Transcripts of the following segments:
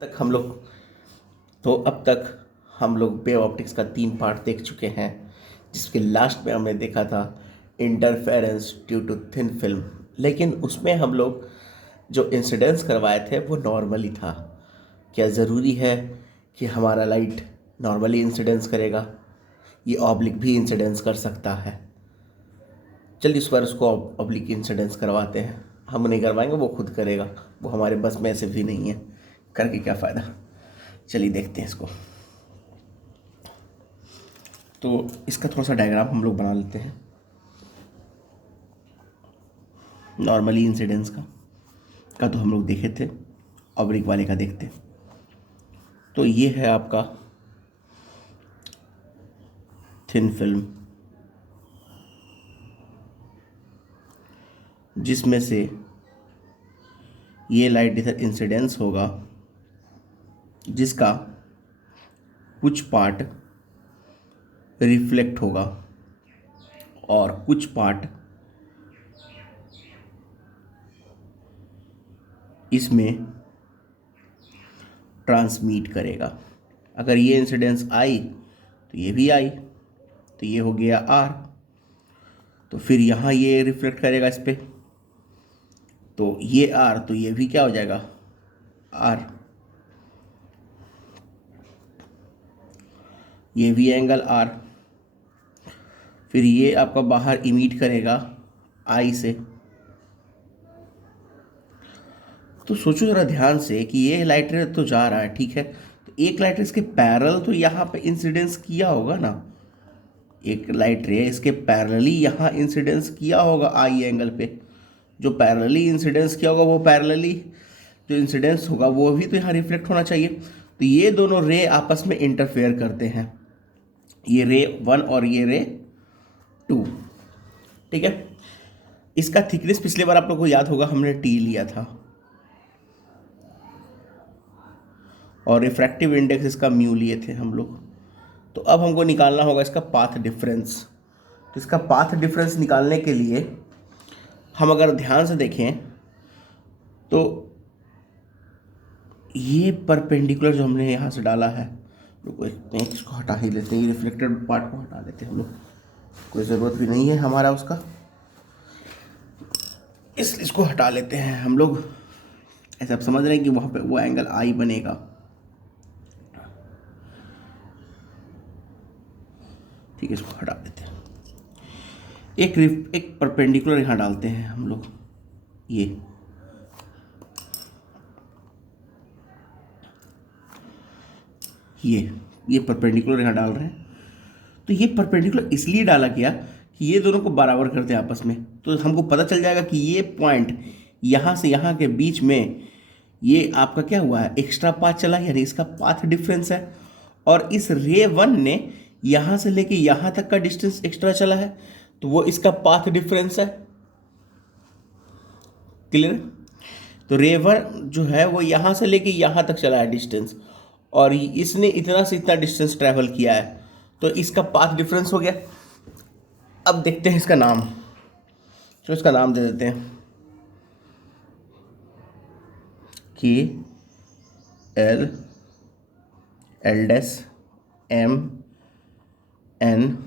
तक हम लोग अब तक हम लोग बे ऑप्टिक्स का 3 पार्ट देख चुके हैं, जिसके लास्ट में हमने देखा था interference due to thin film. लेकिन उसमें हम लोग जो इंसिडेंस करवाए थे वो नॉर्मली था। क्या ज़रूरी है कि हमारा लाइट नॉर्मली इंसिडेंस करेगा? ये ऑब्लिक भी इंसिडेंस कर सकता है। चलिए इस बार उसको ऑब्लिक इंसिडेंस करवाते हैं। हम नहीं करवाएंगे, वो खुद करेगा। वो हमारे बस में ऐसे भी नहीं है, करके क्या फ़ायदा। चलिए देखते हैं इसको। तो इसका थोड़ा सा डायग्राम हम लोग बना लेते हैं नॉर्मली इंसिडेंस का तो हम लोग देखे थे, ऑब्लिक वाले का देखते हैं। तो ये है आपका थिन फिल्म, जिसमें से ये लाइट इधर इंसिडेंस होगा, जिसका कुछ पार्ट रिफ्लेक्ट होगा और कुछ पार्ट इसमें ट्रांसमिट करेगा। अगर ये इंसिडेंस आई तो ये भी आई, तो ये हो गया आर। तो फिर यहाँ ये रिफ्लेक्ट करेगा इस पर, तो ये आर, तो ये भी क्या हो जाएगा आर। ये भी एंगल आर। फिर ये आपका बाहर इमिट करेगा आई से। तो सोचो ज़रा ध्यान से कि ये लाइट रे तो जा रहा है, ठीक है, तो एक लाइट रे इसके पैरेलल तो यहाँ पे इंसिडेंस किया होगा ना। एक लाइट रे इसके पैरेलली यहाँ इंसिडेंस किया होगा आई एंगल पे। जो पैरेलली इंसिडेंस किया होगा वो पैरेलली जो इंसिडेंस होगा वो भी तो यहाँ रिफ्लेक्ट होना चाहिए। तो ये दोनों रे आपस में इंटरफेयर करते हैं, ये रे 1 और ये रे 2, ठीक है। इसका थिकनेस पिछले बार आप लोग को याद होगा हमने टी लिया था, और रिफ्रैक्टिव इंडेक्स इसका म्यू लिए थे हम लोग। तो अब हमको निकालना होगा इसका पाथ डिफरेंस। तो इसका पाथ डिफरेंस निकालने के लिए हम अगर ध्यान से देखें तो ये परपेंडिकुलर जो हमने यहाँ से डाला है, रुको इसको हटा ही लेते हैं, ये रिफ्लेक्टेड पार्ट को हटा देते हैं हम लोग, कोई ज़रूरत भी नहीं है हमारा उसका, इसको हटा लेते हैं हम लोग। ऐसे आप समझ रहे हैं कि वहाँ पे वो एंगल आई बनेगा। ठीक है, इसको हटा देते हैं। एक परपेंडिकुलर यहाँ डालते हैं हम लोग, ये परपेंडिकुलर यहाँ डाल रहे हैं। तो ये परपेंडिकुलर इसलिए डाला गया कि ये दोनों को बराबर करते हैं आपस में, तो हमको पता चल जाएगा कि ये पॉइंट यहाँ से यहाँ के बीच में ये आपका क्या हुआ है, एक्स्ट्रा पाथ चला, यानी इसका पाथ डिफरेंस है। और इस रे 1 ने यहाँ से लेके यहाँ तक का डिस्टेंस एक्स्ट्रा चला है, तो वो इसका पाथ डिफरेंस है। क्लियर? तो रे 1 जो है वो यहाँ से लेके यहाँ तक चला है डिस्टेंस, और इसने इतना से इतना डिस्टेंस ट्रैवल किया है, तो इसका पाथ डिफरेंस हो गया। अब देखते हैं इसका नाम, तो इसका नाम दे देते हैं कि एल डैश एम एन,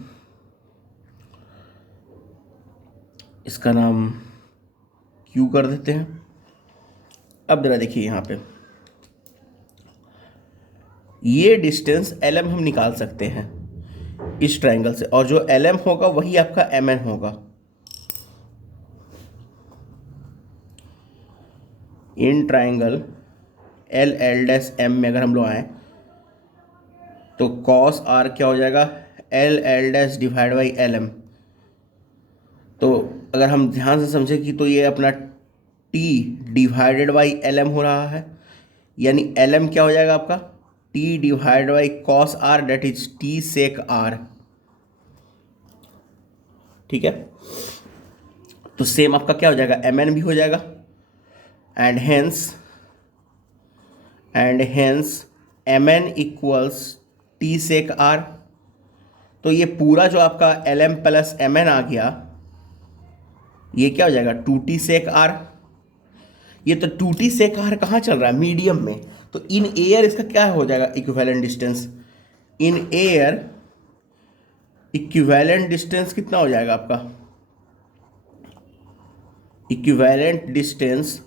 इसका नाम क्यू कर देते हैं। अब जरा देखिए यहाँ पे ये डिस्टेंस एल एम हम निकाल सकते हैं इस ट्रायंगल से, और जो एल एम होगा वही आपका एम एन होगा। In triangle L dash M में अगर हम लोग आए तो कॉस आर क्या हो जाएगा, L dash divide by L M. तो अगर हम ध्यान से समझें कि तो ये अपना T divided by L M हो रहा है, यानी एल एम क्या हो जाएगा आपका T divide by cos R, that is T sec R, ठीक है। तो सेम आपका क्या हो जाएगा, एम एन भी हो जाएगा, and hence m n equals t sec are. तो ये पूरा जो आपका l m plus m n आ गया, ये क्या हो जाएगा 2t सेक आर। ये तो 2t सेक आर कहाँ चल रहा है, मीडियम में, तो इन एयर इसका क्या हो जाएगा equivalent distance, in air equivalent distance कितना हो जाएगा आपका, equivalent distance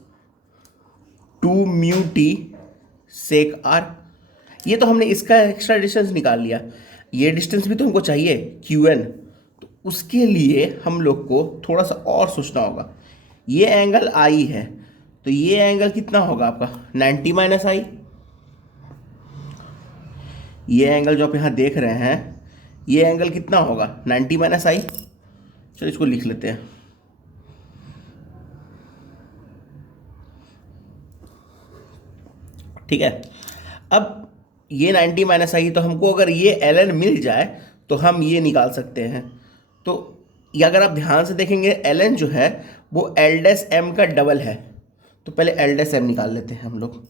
2μt sec are. ये तो हमने इसका एक्स्ट्रा डिस्टेंस निकाल लिया, ये डिस्टेंस भी तो हमको चाहिए QN, तो उसके लिए हम लोग को थोड़ा सा और सोचना होगा। ये एंगल I है, तो ये एंगल कितना होगा आपका 90 माइनस आई। ये एंगल जो आप यहाँ देख रहे हैं, ये एंगल कितना होगा 90 माइनस आई। चलो इसको लिख लेते हैं, ठीक है। अब ये 90 माइनस आई, तो हमको अगर ये ln मिल जाए तो हम ये निकाल सकते हैं। तो ये अगर आप ध्यान से देखेंगे ln जो है वो l डैश m का डबल है, तो पहले l डैश m निकाल लेते हैं हम लोग।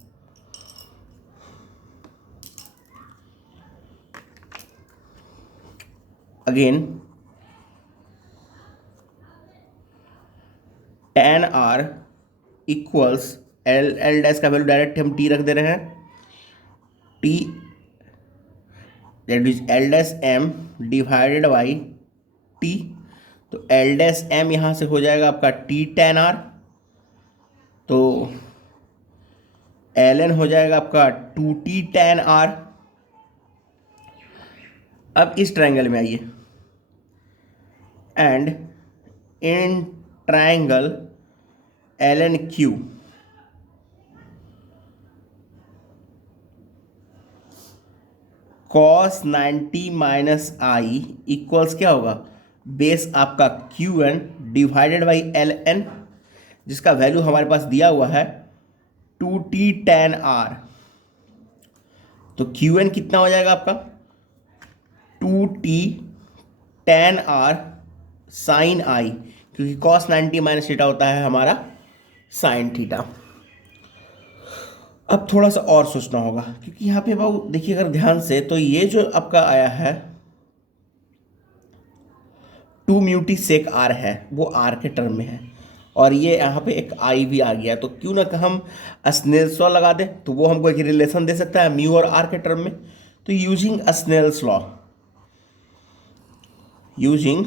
Again tan r equals l dash का वैल्यू डायरेक्ट हम t रख दे रहे हैं, t that is l dash m divided by t। तो l डैश m यहाँ से हो जाएगा आपका t tan r, तो ln हो जाएगा आपका 2t tan r। अब इस ट्रायंगल में आइए, and in triangle ln q cos 90 minus I equals क्या होगा, बेस आपका QN डिवाइडेड बाई ln, जिसका वैल्यू हमारे पास दिया हुआ है 2t tan r। तो QN कितना हो जाएगा आपका 2t tan r साइन आई, क्योंकि cos 90 माइनस थीटा होता है हमारा साइन थीटा। अब थोड़ा सा और सोचना होगा, क्योंकि यहाँ पे बाबू देखिए अगर ध्यान से, तो ये जो आपका आया है 2μt सेक आर है, वो आर के टर्म में है, और ये यहाँ पे एक आई भी आ गया, तो क्यों ना हम स्नेल्स लॉ लगा दें, तो वो हमको एक रिलेशन दे सकता है म्यू और आर के टर्म में। तो using Snell's law, using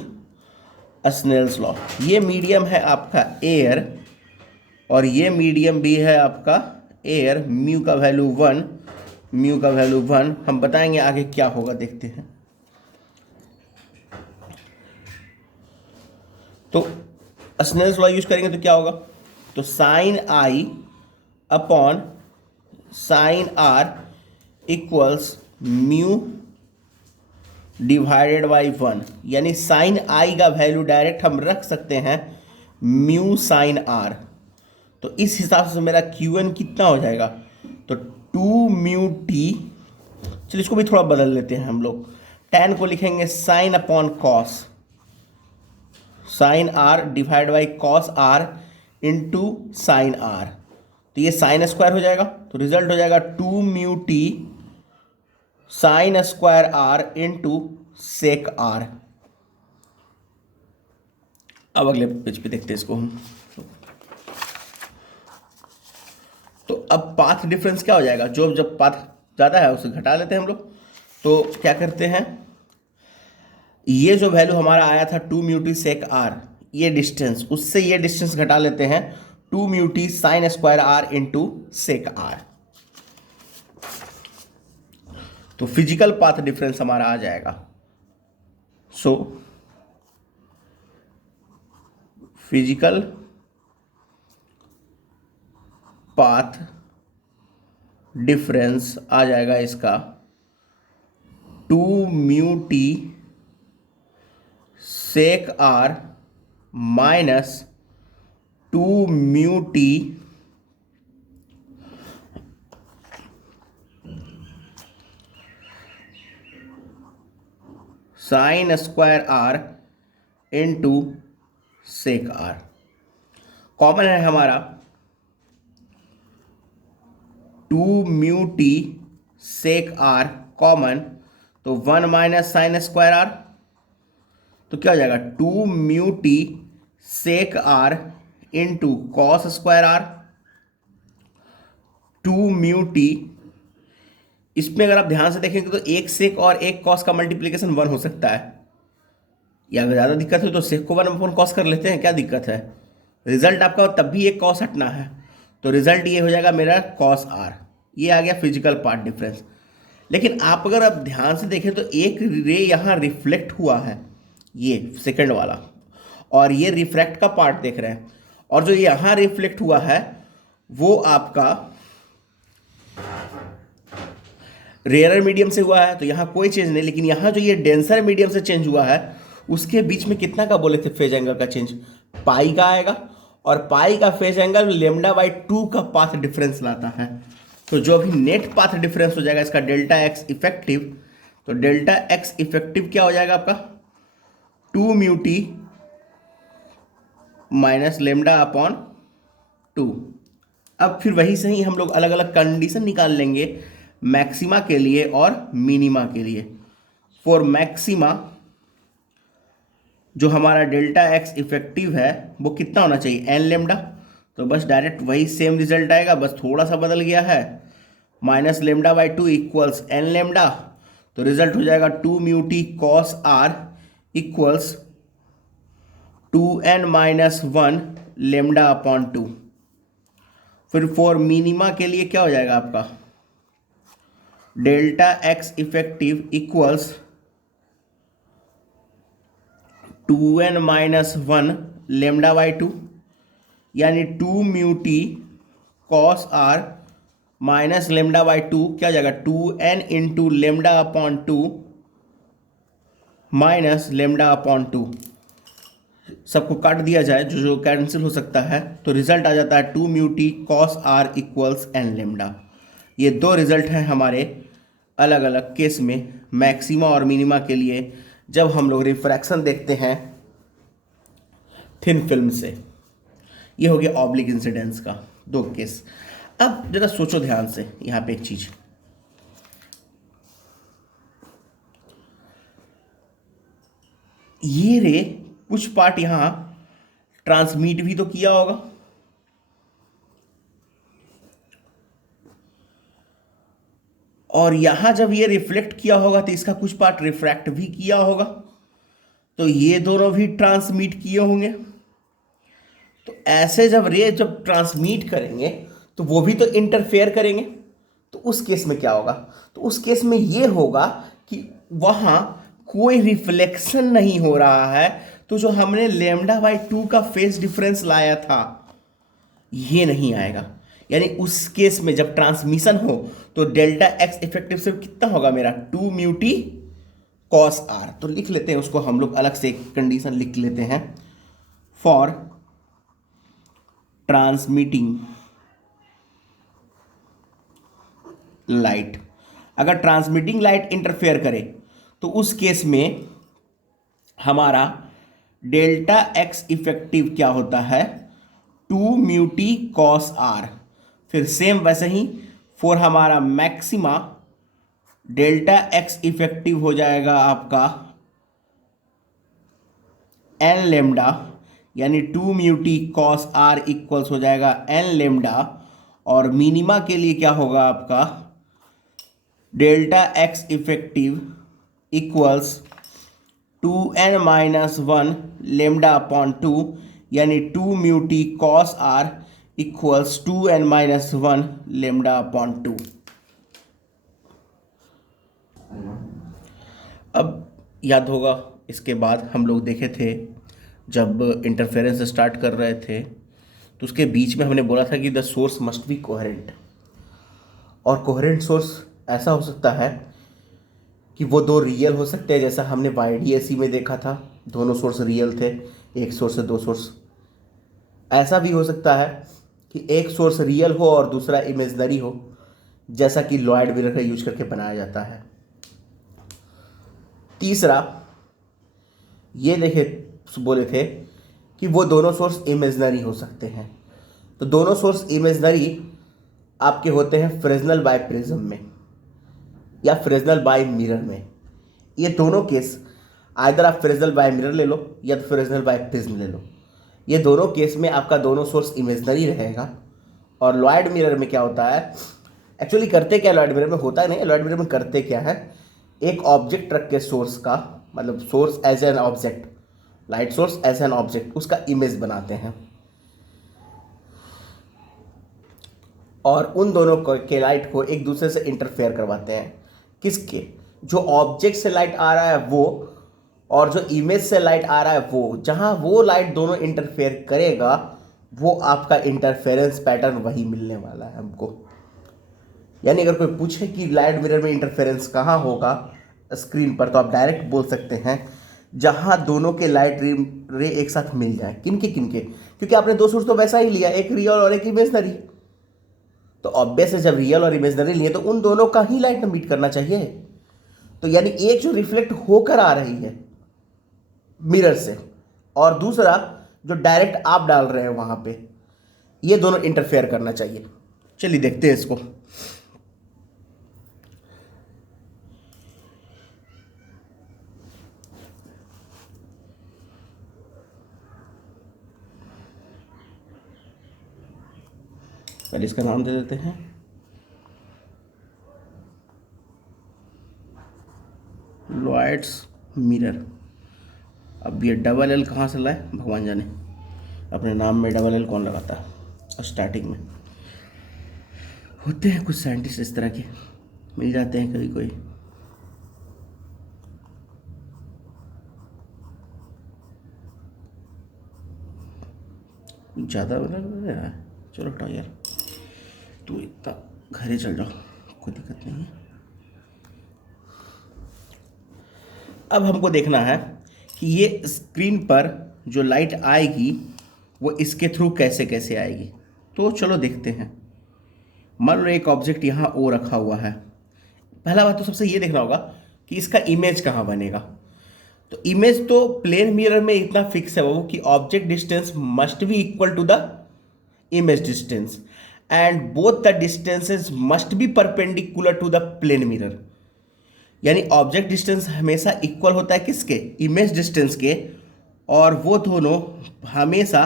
Snell's law, ये मीडियम है आपका एयर, और ये मीडियम भी है आपका एयर, म्यू का वैल्यू 1, म्यू का वैल्यू 1, हम बताएंगे आगे क्या होगा, देखते हैं। तो स्नेल्स लॉ यूज करेंगे तो क्या होगा, तो sine i upon sine R equals mu divided by 1, यानी साइन आई का वैल्यू डायरेक्ट हम रख सकते हैं म्यू साइन आर। तो इस हिसाब से मेरा QN कितना हो जाएगा, तो 2μt, चलिए इसको भी थोड़ा बदल लेते हैं हम लोग, tan को लिखेंगे sine upon cos, sine R divide by cos R into sine R, तो ये साइन स्क्वायर हो जाएगा, तो रिजल्ट हो जाएगा 2μt sine square R into sec R. अब अगले पेज पे देखते हैं इसको हम। तो अब पाथ डिफरेंस क्या हो जाएगा, जो जब पाथ ज़्यादा है उसे घटा लेते हैं हम लोग। तो क्या करते हैं, ये जो वैल्यू हमारा आया था 2μt सेक आर, ये डिस्टेंस, उससे ये डिस्टेंस घटा लेते हैं 2μt sine square R into sec are. तो फिजिकल पाथ डिफरेंस हमारा आ जाएगा। सो फिजिकल पाथ डिफरेंस आ जाएगा इसका 2μt sec R minus 2μt sine square R into sec R. Common है हमारा 2μt सेक आर कॉमन, तो 1 माइनस साइन स्क्वायर आर, तो क्या हो जाएगा 2μt sec R into cos square R. Two mu T, इसमें अगर आप ध्यान से देखेंगे तो एक सेक और एक कॉस का मल्टीप्लीकेशन 1 हो सकता है, या अगर ज़्यादा दिक्कत हो तो सेक को 1/कॉस कर लेते हैं, क्या दिक्कत है। रिजल्ट आपका तब भी एक कॉस हटना है, तो रिजल्ट ये हो जाएगा मेरा कॉस आर। ये आ गया फिजिकल पार्ट डिफरेंस। लेकिन आप अगर आप ध्यान से देखें तो एक रे यहाँ रिफ्लेक्ट हुआ है, ये सेकंड वाला, और ये रिफ्रैक्ट का पार्ट देख रहे हैं, और जो यहाँ रिफ्लेक्ट हुआ है वो आपका रेयर मीडियम से हुआ है, तो यहाँ कोई चेंज नहीं। लेकिन यहाँ जो ये डेंसर मीडियम से चेंज हुआ है, उसके बीच में कितना का बोले थे फेज एंगल का चेंज, पाई का आएगा, और पाई का फेज एंगल λ/2 का पाथ डिफरेंस लाता है। तो जो भी नेट पाथ डिफरेंस हो जाएगा इसका डेल्टा एक्स इफेक्टिव, तो डेल्टा एक्स इफेक्टिव क्या हो जाएगा आपका 2 म्यू टी माइनस λ/2। अब फिर वही से ही हम लोग अलग अलग कंडीशन निकाल लेंगे मैक्सिमा के लिए और मिनिमा के लिए। फॉर मैक्सिमा जो हमारा डेल्टा एक्स इफेक्टिव है वो कितना होना चाहिए एन लेमडा, तो बस डायरेक्ट वही सेम रिजल्ट आएगा, बस थोड़ा सा बदल गया है, माइनस λ/2 इक्वल्स एन लेमडा, तो रिजल्ट हो जाएगा 2 mu T cos R equals 2n-1 λ/2। फिर फॉर मिनिमा के लिए क्या हो जाएगा आपका delta X effective equals 2n-1 λ/2, यानी 2 mu T cos r minus λ/2 क्या हो जाएगा 2n इंटू λ/2 माइनस λ/2। सबको काट दिया जाए, जो जो कैंसिल हो सकता है, तो रिजल्ट आ जाता है 2 mu T cos R equals N lambda. ये दो रिजल्ट हैं हमारे अलग अलग केस में मैक्सिमा और मिनिमा के लिए, जब हम लोग रिफ्रैक्शन देखते हैं थिन फिल्म से। ये हो गया ऑब्लिक इंसिडेंस का दो केस। अब जरा सोचो ध्यान से यहाँ पे एक चीज, ये रे कुछ पार्ट यहां ट्रांसमिट भी तो किया होगा, और यहां जब ये रिफ्लेक्ट किया होगा तो इसका कुछ पार्ट रिफ्रैक्ट भी किया होगा, तो ये दोनों भी ट्रांसमिट किए होंगे। तो ऐसे जब रे जब ट्रांसमिट करेंगे तो वो भी तो इंटरफेयर करेंगे, तो उस केस में क्या होगा, तो उस केस में ये होगा कि वहां कोई रिफ्लेक्शन नहीं हो रहा है, तो जो हमने λ/2 का फेज डिफरेंस लाया था ये नहीं आएगा। यानी उस केस में जब ट्रांसमिशन हो तो डेल्टा एक्स इफेक्टिव से कितना होगा मेरा 2 म्यू टी कॉस आर। तो लिख लेते हैं उसको हम लोग अलग से, कंडीशन लिख लेते हैं फॉर ट्रांसमिटिंग लाइट। अगर ट्रांसमिटिंग लाइट इंटरफेयर करे तो उस केस में हमारा डेल्टा एक्स इफेक्टिव क्या होता है 2 म्यू टी कॉस आर। फिर सेम वैसे ही फॉर हमारा मैक्सिमा डेल्टा एक्स इफेक्टिव हो जाएगा आपका एन लेमडा, यानी 2 mu T cos R equals हो जाएगा एन लेमडा, और मिनिमा के लिए क्या होगा आपका delta X effective equals 2n-1 λ/2, यानी 2 mu T cos R equals 2n-1 λ/2। अब याद होगा इसके बाद हम लोग देखे थे जब इंटरफेरेंस स्टार्ट कर रहे थे तो उसके बीच में हमने बोला था कि the source must be coherent, और कोहेरेंट सोर्स ऐसा हो सकता है कि वो दो रियल हो सकते हैं, जैसा हमने YDAC में देखा था दोनों सोर्स रियल थे, एक सोर्स से दो सोर्स। ऐसा भी हो सकता है कि एक सोर्स रियल हो और दूसरा इमेजनरी हो, जैसा कि लॉयड मिरर का यूज करके बनाया जाता है। तीसरा ये देखे बोले थे कि वो दोनों सोर्स इमेजनरी हो सकते हैं। तो दोनों सोर्स इमेजनरी आपके होते हैं फ्रेस्नेल बाय प्रिज्म में या फ्रेस्नेल बाय मिरर में। ये दोनों केस आइदर आप फ्रेस्नेल बाय मिरर ले लो या तो फ्रेस्नेल बाय प्रिज्म ले लो, ये दोनों केस में आपका दोनों सोर्स इमेजनरी रहेगा। और लॉयड मिरर में क्या होता है एक्चुअली करते क्या अलॉयड मिरर में होता है नहीं, अलॉयड मिरर में करते क्या है, एक ऑब्जेक्ट रख के सोर्स का, मतलब source as an object, light source as an object, उसका इमेज बनाते हैं और उन दोनों के लाइट को एक दूसरे से इंटरफेयर करवाते हैं। किसके? जो ऑब्जेक्ट से लाइट आ रहा है वो, और जो इमेज से लाइट आ रहा है वो, जहां वो लाइट दोनों इंटरफेयर करेगा वो आपका इंटरफेरेंस पैटर्न वही मिलने वाला है हमको। यानी अगर कोई पूछे कि लाइट मिरर में इंटरफेरेंस कहाँ होगा स्क्रीन पर, तो आप डायरेक्ट बोल सकते हैं जहां दोनों के लाइट रे एक साथ मिल जाए। किनके किनके? क्योंकि आपने दो सोर्स तो वैसा ही लिया, एक रियल और एक इमेजनरी। तो ऑब्वियस है जब रियल और इमेजनरी लिए तो उन दोनों का ही लाइट मीट करना चाहिए। तो यानी एक जो रिफ्लेक्ट होकर आ रही है मिरर से, और दूसरा जो डायरेक्ट आप डाल रहे हैं वहां पे, ये दोनों इंटरफेयर करना चाहिए। चलिए देखते हैं इसको। पहले इसका नाम दे देते हैं, लॉयड्स मिरर। अब ये डबल एल कहाँ से लाए भगवान जाने, अपने नाम में डबल एल कौन लगाता है। स्टार्टिंग में होते हैं कुछ साइंटिस्ट इस तरह के, मिल जाते हैं कभी कोई। ज़्यादा मतलब यार, चलो हटाओ यार, तू इतना घरे चल जाओ, कोई दिक्कत नहीं है। अब हमको देखना है कि ये स्क्रीन पर जो लाइट आएगी वो इसके थ्रू कैसे कैसे आएगी। तो चलो देखते हैं। मान लो एक ऑब्जेक्ट यहाँ ओ रखा हुआ है। पहला बात तो सबसे ये देखना होगा कि इसका इमेज कहाँ बनेगा। तो इमेज तो प्लेन मिरर में इतना फिक्स है वो कि object distance must be equal to the image distance and both the distances must be perpendicular to the plane mirror. यानी ऑब्जेक्ट डिस्टेंस हमेशा इक्वल होता है किसके? इमेज डिस्टेंस के, और वो दोनों हमेशा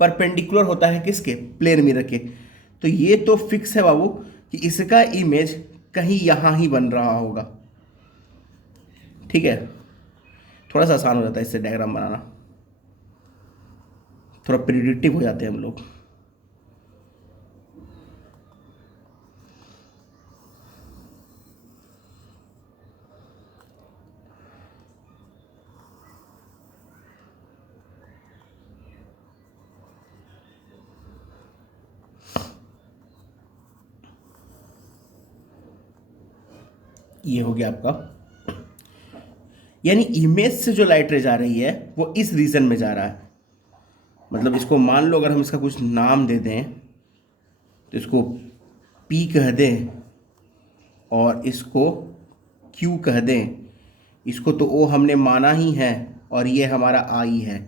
परपेंडिकुलर होता है किसके? प्लेन मिरर के। तो ये तो फिक्स है बाबू कि इसका इमेज कहीं यहाँ ही बन रहा होगा। ठीक है, थोड़ा सा आसान हो जाता है इससे डायग्राम बनाना, थोड़ा प्रिडिक्टिव हो जाते हैं हम लोग। ये हो गया आपका, यानी इमेज से जो लाइट रे जा रही है वो इस रीजन में जा रहा है। मतलब इसको मान लो अगर हम इसका कुछ नाम दे दें तो इसको पी कह दें और इसको क्यू कह दें। इसको तो ओ हमने माना ही है और ये हमारा आई है।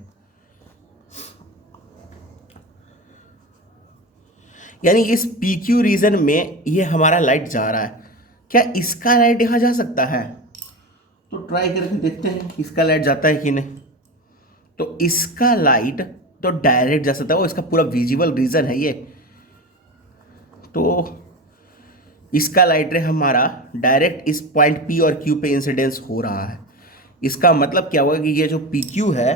यानी इस पी क्यू रीजन में ये हमारा लाइट जा रहा है। क्या इसका लाइट यहाँ जा सकता है? तो ट्राई करके देखते हैं इसका लाइट जाता है कि नहीं। तो इसका लाइट तो डायरेक्ट जा सकता है, वो इसका पूरा विजिबल रीजन है ये। तो इसका लाइट रे हमारा डायरेक्ट इस पॉइंट पी और क्यू पे इंसिडेंस हो रहा है। इसका मतलब क्या हुआ कि ये जो पी क्यू है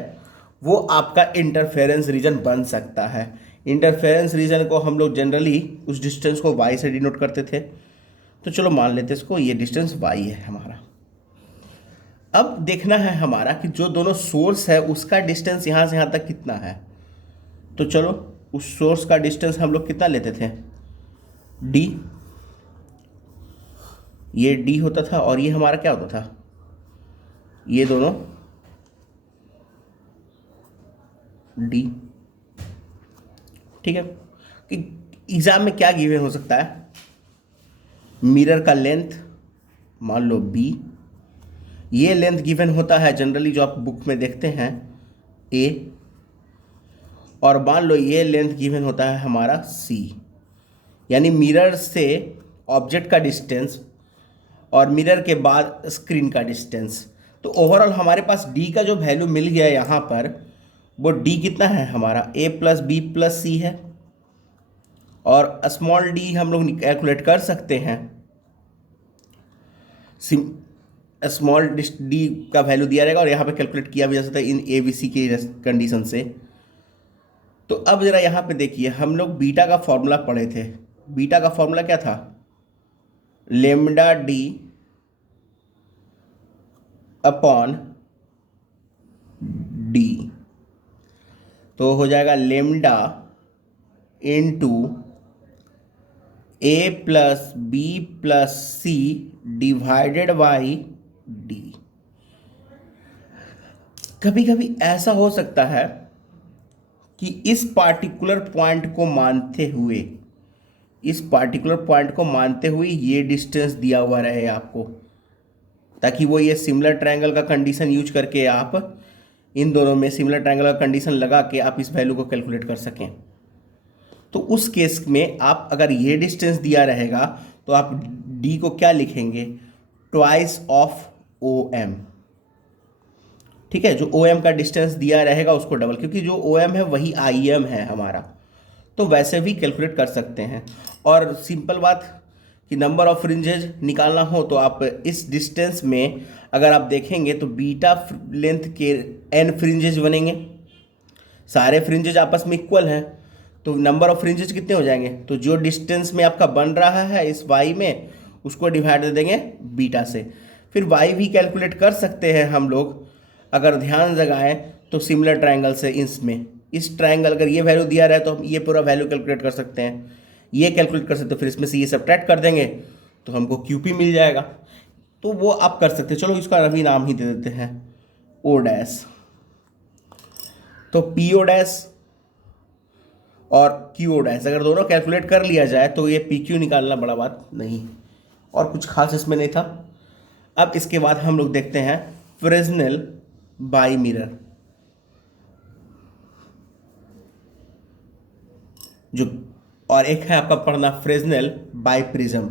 वो आपका इंटरफेरेंस रीजन बन सकता है। इंटरफेरेंस रीजन को हम लोग जनरली उस डिस्टेंस को वाई से डिनोट करते थे। तो चलो मान लेते इसको, ये डिस्टेंस वाई है हमारा। अब देखना है हमारा कि जो दोनों सोर्स है उसका डिस्टेंस यहाँ से यहाँ तक कितना है। तो चलो उस सोर्स का डिस्टेंस हम लोग कितना लेते थे? डी। ये डी होता था और ये हमारा क्या होता था? ये दोनों डी। ठीक है, कि एग्जाम में क्या गिवन हो सकता है? मिरर का लेंथ मान लो बी, ये लेंथ गिवन होता है जनरली जो आप बुक में देखते हैं ए, और मान लो ये लेंथ गिवन होता है हमारा सी। यानी मिरर से ऑब्जेक्ट का डिस्टेंस और मिरर के बाद स्क्रीन का डिस्टेंस। तो ओवरऑल हमारे पास डी का जो वैल्यू मिल गया यहाँ पर, वो डी कितना है हमारा? ए प्लस बी प्लस सी है। और स्मॉल डी हम लोग कैलकुलेट कर सकते हैं। स्मॉल डी का वैल्यू दिया रहेगा और यहाँ पे कैलकुलेट किया भी जा सकता है इन ए बी सी की कंडीशन से। तो अब जरा यहाँ पे देखिए, हम लोग बीटा का फॉर्मूला पढ़े थे। बीटा का फॉर्मूला क्या था? Lambda D upon D. तो हो जाएगा lambda into A plus B plus C divided by D. कभी कभी ऐसा हो सकता है कि इस पार्टिकुलर पॉइंट को मानते हुए ये डिस्टेंस दिया हुआ रहे आपको, ताकि वो ये सिमिलर ट्रायंगल का कंडीशन यूज करके आप इन दोनों में सिमिलर ट्रायंगल का कंडीशन लगा के आप इस वैल्यू को कैलकुलेट कर सकें। तो उस केस में आप अगर ये डिस्टेंस दिया रहेगा तो आप डी को क्या लिखेंगे? Twice of O M. ठीक है, जो ओ एम का डिस्टेंस दिया रहेगा उसको डबल, क्योंकि जो ओ एम है वही आई एम है हमारा, तो वैसे भी कैलकुलेट कर सकते हैं। और सिंपल बात कि नंबर ऑफ फ्रिंजेज निकालना हो तो आप इस डिस्टेंस में अगर आप देखेंगे तो बीटा लेंथ के एन फ्रिंजेज बनेंगे, सारे फ्रिंजेज आपस में इक्वल हैं, तो नंबर ऑफ फ्रिंजेज कितने हो जाएंगे? तो जो डिस्टेंस में आपका बन रहा है इस वाई में, उसको डिवाइड दे देंगे बीटा से। फिर वाई भी कैलकुलेट कर सकते हैं हम लोग, अगर ध्यान जगाएं तो सिमिलर ट्रायंगल से इसमें इस ट्रायंगल अगर ये वैल्यू दिया रहे तो हम ये पूरा वैल्यू कैलकुलेट कर सकते हैं, ये कैलकुलेट कर सकते हो, फिर इसमें से ये सब्ट्रैक्ट कर देंगे तो हमको क्यूपी मिल जाएगा। तो वो आप कर सकते हैं। चलो इसका अभी नाम ही दे देते हैं ओ डैश। तो पी ओ डैश और क्यू ओ डैश अगर दोनों कैलकुलेट कर लिया जाए तो ये पी क्यू निकालना बड़ा बात नहीं, और कुछ खास इसमें नहीं था। अब इसके बाद हम लोग देखते हैं फ्रेस्नेल बाई मिरर, जो और एक है आपका पढ़ना फ्रेस्नेल बाई प्रिज्म।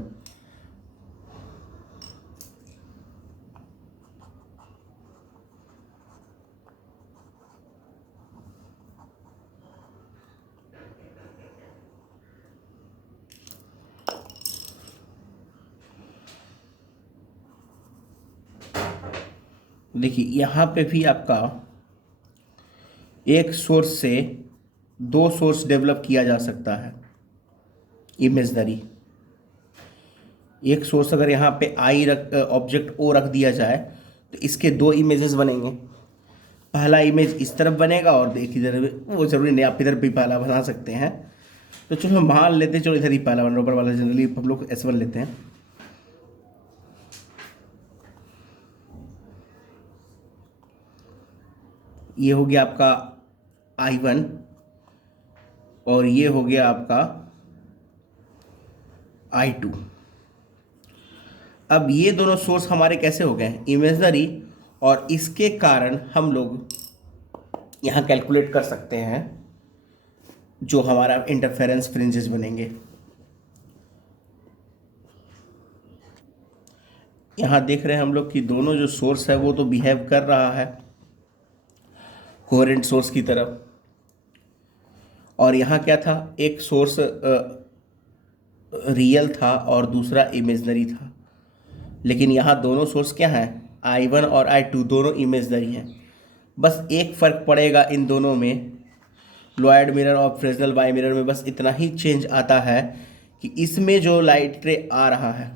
देखिए यहाँ पे भी आपका एक सोर्स से दो सोर्स डेवलप किया जा सकता है इमेजनरी। एक सोर्स अगर यहाँ पे आई रख ऑब्जेक्ट ओ रख दिया जाए तो इसके दो इमेजेस बनेंगे। पहला इमेज इस तरफ बनेगा और एक इधर, वो जरूरी नहीं, आप इधर भी पहला बना सकते हैं। तो चलो हम मान लेते हैं, चलो इधर ही पहला बन रहा, ऊपर वाला जनरली हम लोग S1 लेते हैं। ये हो गया आपका I1 और ये हो गया आपका I2। अब ये दोनों सोर्स हमारे कैसे हो गए? इमेजनरी, और इसके कारण हम लोग यहाँ कैलकुलेट कर सकते हैं जो हमारा इंटरफेरेंस फ्रिंजेस बनेंगे। यहाँ देख रहे हैं हम लोग कि दोनों जो सोर्स है वो तो बिहेव कर रहा है कोहेरेंट सोर्स की तरफ, और यहाँ क्या था, एक सोर्स रियल था और दूसरा इमेजनरी था। लेकिन यहाँ दोनों सोर्स क्या हैं? I1 और I2 दोनों इमेजनरी हैं। बस एक फ़र्क पड़ेगा इन दोनों में, लॉयड मिरर और फ्रेस्नेल बाई मिरर में बस इतना ही चेंज आता है कि इसमें जो लाइट रे आ रहा है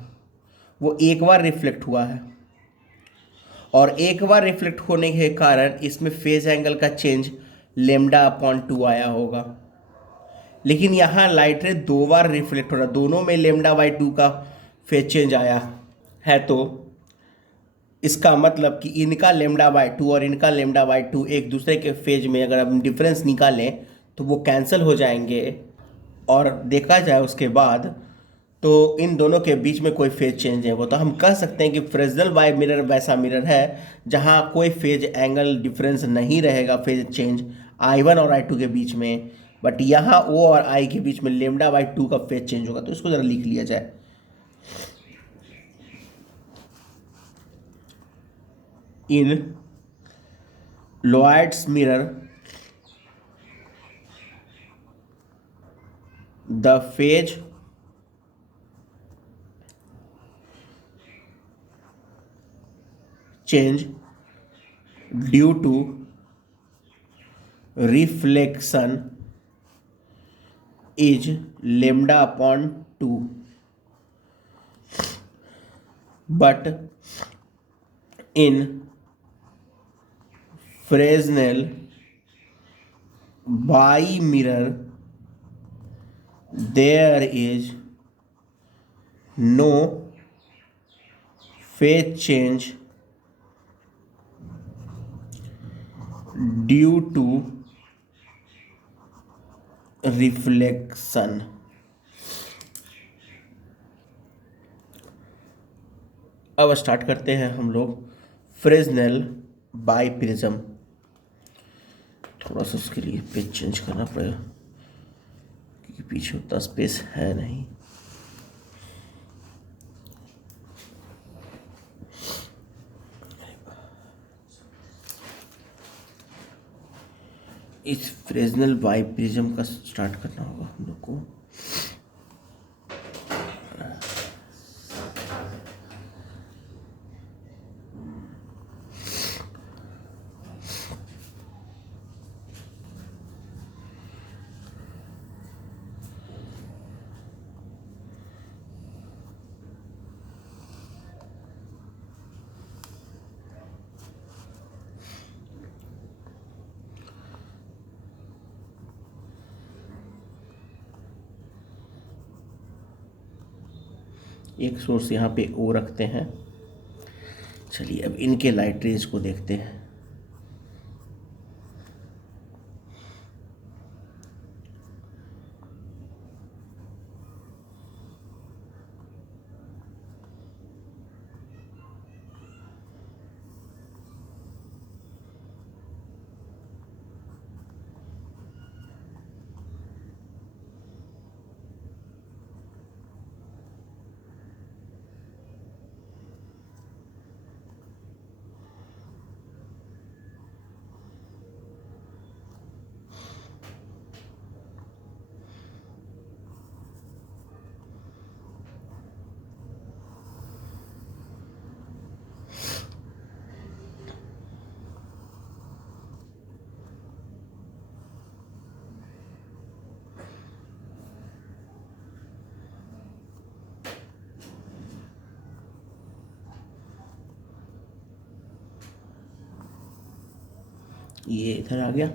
वो एक बार रिफ्लेक्ट हुआ है, और एक बार रिफ्लेक्ट होने के कारण इसमें फेज एंगल का चेंज λ/2 आया होगा। लेकिन यहाँ लाइट रे दो बार रिफ्लेक्ट हो रहा, दोनों में λ/2 का फेज चेंज आया है। तो इसका मतलब कि इनका λ/2 और इनका λ/2 एक दूसरे के फेज में अगर हम डिफरेंस निकालें तो वो कैंसिल हो जाएंगे, और देखा जाए उसके बाद तो इन दोनों के बीच में कोई फेज चेंज है वो, तो हम कह सकते हैं कि फ्रेस्नेल बाई मिरर वैसा मिरर है जहाँ कोई फेज एंगल डिफरेंस नहीं रहेगा, फेज चेंज I1 और I2 के बीच में, बट यहाँ O और I के बीच में λ/2 का फेज चेंज होगा। तो इसको ज़रा लिख लिया जाए। In Lloyd's mirror the phase change due to reflection is lambda upon 2, but in Fresnel bimirror there is no phase change due to reflection. अब स्टार्ट करते हैं हम लोग फ्रेस्नेल बाई प्रिज्म। थोड़ा सा उसके लिए पेज चेंज करना पड़ेगा क्योंकि पीछे उतना स्पेस है नहीं। इस फ्रेस्नेल बाई प्रिज्म का स्टार्ट करना होगा हम लोग को। एक सोर्स यहाँ पे ओ रखते हैं। चलिए अब इनके लाइट रेज को देखते हैं। ये इधर आ गया।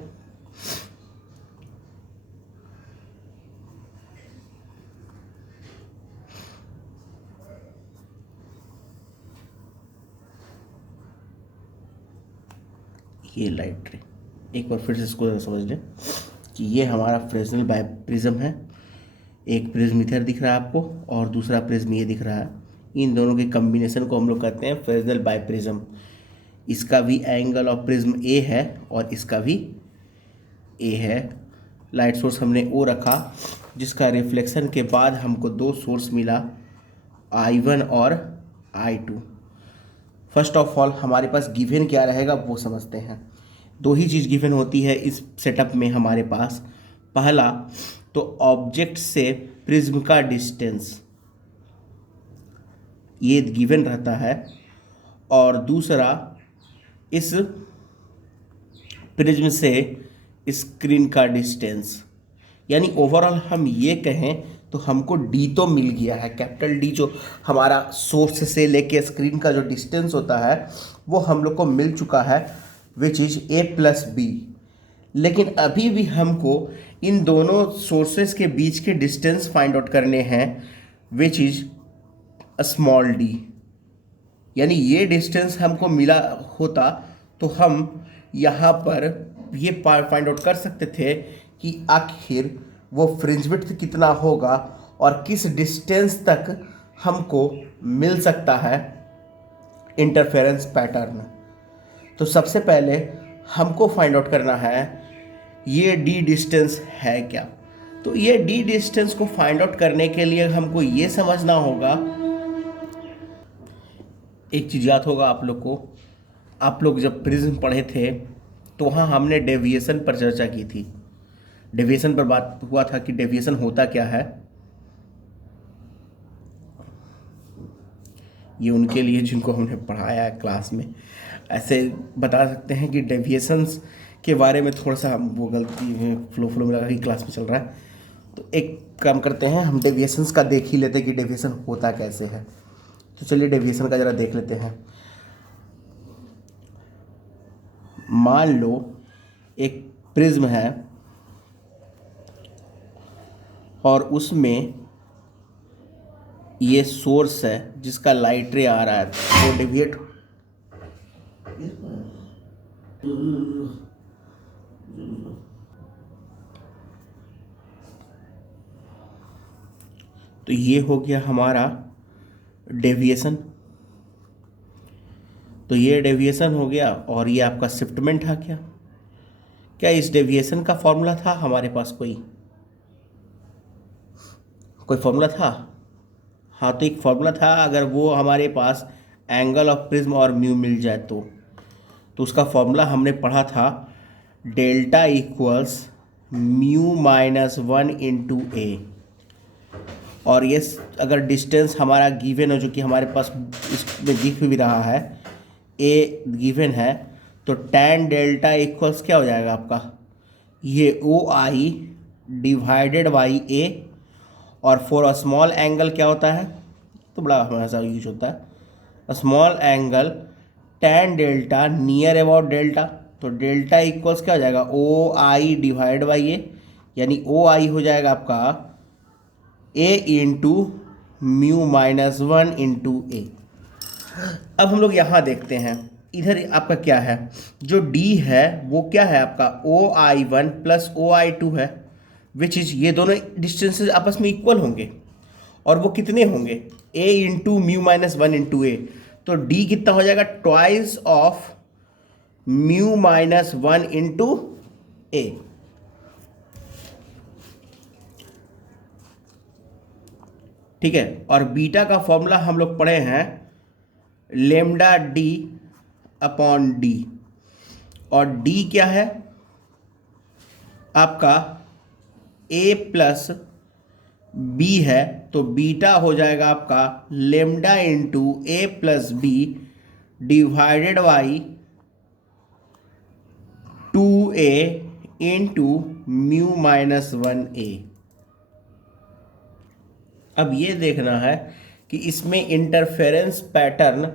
ये लाइट रे, एक बार फिर से इसको समझ लें कि ये हमारा फ्रेस्नेल बाई प्रिज्म है। एक प्रिज्म इधर दिख रहा है आपको और दूसरा प्रिज्म ये दिख रहा है। इन दोनों के कम्बिनेशन को हम लोग कहते हैं फ्रेस्नेल बाई प्रिज्म। इसका भी एंगल ऑफ प्रिज्म ए है और इसका भी ए है। लाइट सोर्स हमने ओ रखा जिसका रिफ्लेक्शन के बाद हमको दो सोर्स मिला I1 और I2। फर्स्ट ऑफ ऑल हमारे पास गिवन क्या रहेगा वो समझते हैं। दो ही चीज़ गिवन होती है इस सेटअप में हमारे पास। पहला तो ऑब्जेक्ट से प्रिज्म का डिस्टेंस ये गिवन रहता है, और दूसरा इस प्रिज्म से स्क्रीन का डिस्टेंस। यानी ओवरऑल हम ये कहें तो हमको डी तो मिल गया है, कैपिटल डी जो हमारा सोर्स से लेके स्क्रीन का जो डिस्टेंस होता है वो हम लोग को मिल चुका है, which is A plus B. लेकिन अभी भी हमको इन दोनों सोर्सेस के बीच के डिस्टेंस फाइंड आउट करने हैं, विच इज स्मॉल डी। यानी ये डिस्टेंस हमको मिला होता तो हम यहाँ पर ये फाइंड आउट कर सकते थे कि आखिर वो फ्रिंज विड्थ कितना होगा और किस डिस्टेंस तक हमको मिल सकता है इंटरफेरेंस पैटर्न। तो सबसे पहले हमको फाइंड आउट करना है ये डी डिस्टेंस है क्या। तो ये डी डिस्टेंस को फाइंड आउट करने के लिए हमको ये समझना होगा, एक चीज़ याद होगा आप लोग को, आप लोग जब प्रिज्म पढ़े थे तो वहाँ हमने डेविएशन पर चर्चा की थी। डेविएशन पर बात हुआ था कि डेविएशन होता क्या है। ये उनके लिए जिनको हमने पढ़ाया है क्लास में। ऐसे बता सकते हैं कि डेविएशंस के बारे में थोड़ा सा वो गलती फ्लो में लगा कि क्लास में चल रहा है, तो एक काम करते हैं, हम डेविएशंस का देख ही लेते हैं कि डेविएशन होता कैसे है। तो चलिए डेविएशन का ज़रा देख लेते हैं। मान लो एक प्रिज्म है और उसमें ये सोर्स है जिसका लाइट रे आ रहा है, वो डेविएट तो ये हो गया हमारा डेविएशन। तो ये डेविएशन हो गया और ये आपका शिफ्टमेंट था। क्या इस डेविएशन का फॉर्मूला था हमारे पास? कोई फॉर्मूला था? हाँ, तो एक फॉर्मूला था। अगर वो हमारे पास एंगल ऑफ प्रिज्म और म्यू मिल जाए तो उसका फॉर्मूला हमने पढ़ा था, delta equals mu minus 1 into A. और ये अगर डिस्टेंस हमारा गिवन हो, जो कि हमारे पास इसमें दिख भी रहा है, ए गिवन है, तो tan डेल्टा इक्वल्स क्या हो जाएगा आपका, ये ओ आई डिवाइडेड बाई ए। और फॉर अ स्मॉल एंगल क्या होता है, तो बड़ा हमेशा यूज होता है small angle tan delta near about delta. तो डेल्टा इक्वल्स क्या हो जाएगा, ओ आई डिवाइड बाई ए, यानी ओ आई हो जाएगा आपका ए इंटू म्यू माइनस 1 इंटू ए। अब हम लोग यहाँ देखते हैं, इधर आपका क्या है, जो डी है वो क्या है आपका OI1 प्लस OI2 है, विच इज ये दोनों डिस्टेंसेस आपस में इक्वल होंगे। और वो कितने होंगे, A into mu minus 1 into A. तो डी कितना हो जाएगा, twice of mu minus 1 into A. ठीक है। और बीटा का फॉर्मूला हम लोग पढ़े हैं लेमडा डी अपॉन डी। और डी क्या है आपका ए प्लस बी है, तो बीटा हो जाएगा आपका lambda into A plus B divided by 2a into mu minus 1a। अब ये देखना है कि इसमें इंटरफेरेंस पैटर्न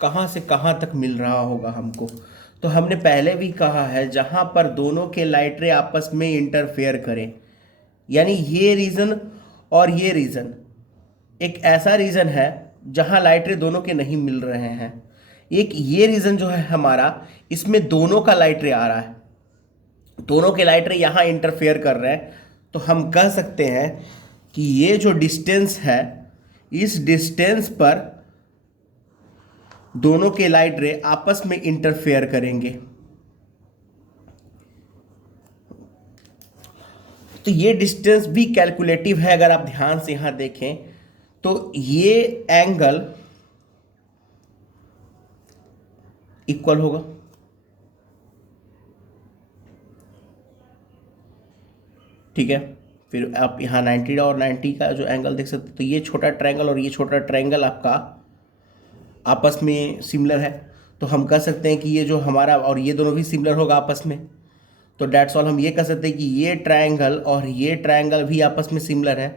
कहाँ से कहाँ तक मिल रहा होगा हमको। तो हमने पहले भी कहा है, जहाँ पर दोनों के लाइट रे आपस में इंटरफेयर करें, यानी ये रीजन और ये रीजन, एक ऐसा रीजन है जहाँ लाइट रे दोनों के नहीं मिल रहे हैं। एक ये रीजन जो है हमारा, इसमें दोनों का लाइट रे आ रहा है, दोनों के लाइट रे यहाँ इंटरफेयर कर रहे हैं। तो हम कह सकते हैं कि ये जो डिस्टेंस है, इस डिस्टेंस पर दोनों के लाइट रे आपस में इंटरफेयर करेंगे। तो ये डिस्टेंस भी कैलकुलेटिव है। अगर आप ध्यान से यहां देखें तो ये एंगल इक्वल होगा, ठीक है। फिर आप यहाँ 90 और 90 का जो एंगल देख सकते, तो ये छोटा ट्रायंगल और ये छोटा ट्रायंगल आपका आपस में सिमिलर है। तो हम कह सकते हैं कि ये जो हमारा और ये दोनों भी सिमिलर होगा आपस में। तो डेट्स ऑल, हम ये कह सकते हैं कि ये ट्रायंगल और ये ट्रायंगल भी आपस में सिमिलर है।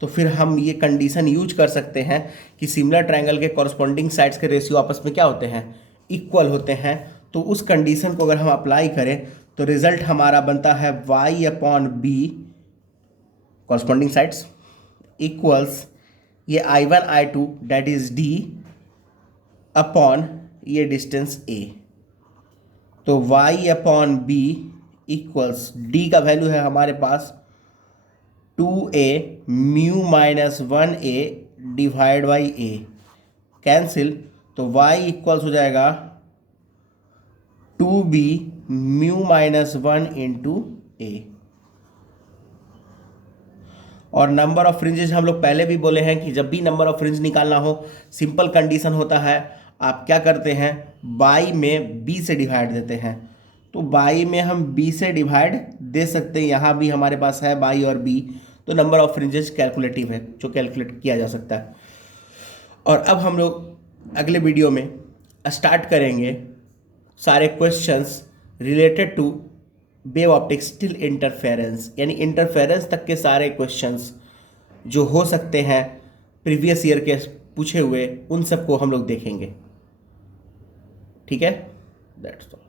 तो फिर हम ये कंडीशन यूज कर सकते हैं कि सिमिलर ट्रायंगल के कॉरस्पॉन्डिंग साइड्स के रेशियो आपस में क्या होते हैं, इक्वल होते हैं। तो उस कंडीशन को अगर हम अप्लाई करें तो रिजल्ट हमारा बनता है y upon B corresponding sides equals ये I1 I2 that is d upon ये डिस्टेंस a। तो y upon B equals d का वैल्यू है हमारे पास 2a mu minus 1a divide by a, cancel. तो y इक्वल्स हो जाएगा 2b mu minus 1 into a। और नंबर ऑफ फ्रिंजेस हम लोग पहले भी बोले हैं कि जब भी नंबर ऑफ फ्रिंज निकालना हो, सिंपल कंडीशन होता है, आप क्या करते हैं, बाई में b से डिवाइड देते हैं। तो बाई में हम b से डिवाइड दे सकते हैं, यहाँ भी हमारे पास है बाई और b। तो नंबर ऑफ फ्रिंजेस कैलकुलेटिव है, जो कैलकुलेट किया जा सकता है। और अब हम लोग अगले वीडियो में स्टार्ट करेंगे सारे questions related to wave optics till interference, यानी इंटरफेरेंस तक के सारे क्वेश्चंस जो हो सकते हैं प्रीवियस ईयर के पूछे हुए, उन सबको हम लोग देखेंगे। ठीक है, दैट्स ऑल।